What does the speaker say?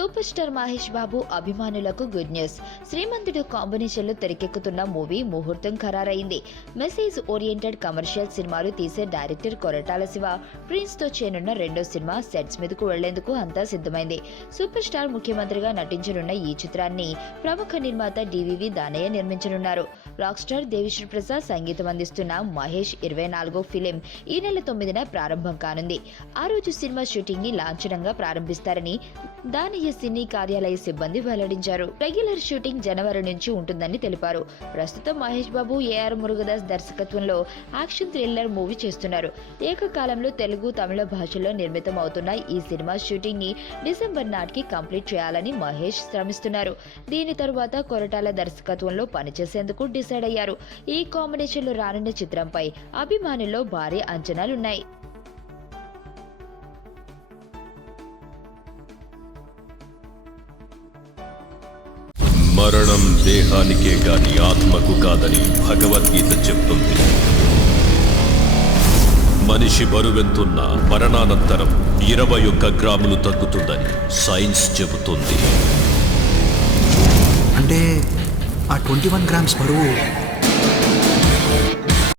Super star Mahesh Babu అభిమానులకు good news. శ్రీమంతుడు కాంబినేషన్లో తెరకెక్కుతున్న మూవీ ముహూర్తం ఖరారైంది. మెసేజ్ ఓరియంటెడ్ కమర్షియల్ సినిమాలు తీసే డైరెక్టర్ కొరటాల శివ ప్రిన్స్ తో చేయనున్న రెండో సినిమా సెట్స్ మీదకు వెళ్లేందుకు అంతా సిద్ధమైంది. సూపర్ స్టార్ ముఖ్యమంత్రిగా నటించనున్న ఈ చిత్రాన్ని ప్రముఖ నిర్మాత డివివి దానయ్య నిర్మించనున్నారు. రాక్ స్టార్ దేవిశ్రీ ప్రసాద్ సంగీతం అందిస్తున్న మహేష్ 24వ ఫిలిం ఈ నెల 9న ప్రారంభం కానుంది. ఆ రోజు సినిమా షూటింగ్ ని లాంఛనంగా ప్రారంభిస్తారని దానయ్య సినీ కార్యాలయ సిబ్బంది వెల్లడించారు. రెగ్యులర్ షూటింగ్ జనవరి నుంచి ఉంటుందని తెలిపారు. ప్రస్తుతం మహేష్ బాబు ఏఆర్ మురుగదాస్ దర్శకత్వంలో యాక్షన్ థ్రిల్లర్ మూవీ చేస్తున్నారు. ఏకకాలంలో తెలుగు, తమిళ భాషల్లో నిర్మితం అవుతున్న ఈ సినిమా షూటింగ్ ని డిసెంబర్ నాటికి కంప్లీట్ చేయాలని మహేష్ శ్రమిస్తున్నారు. దీని తరువాత కొరటాల దర్శకత్వంలో పనిచేసేందుకు డిసైడ్ అయ్యారు. ఈ కాంబినేషన్ లో రానున్న చిత్రంపై అభిమానుల్లో భారీ అంచనాలున్నాయి. మరణం దేహానికే గాని ఆత్మకు కాదని భగవద్గీత చెప్తుంది. మనిషి బరువెంతున్నా మరణానంతరం 21 గ్రాములు తగ్గుతుందని సైన్స్ చెబుతుంది. అంటే ఆ 21 గ్రామ్స్ బరువు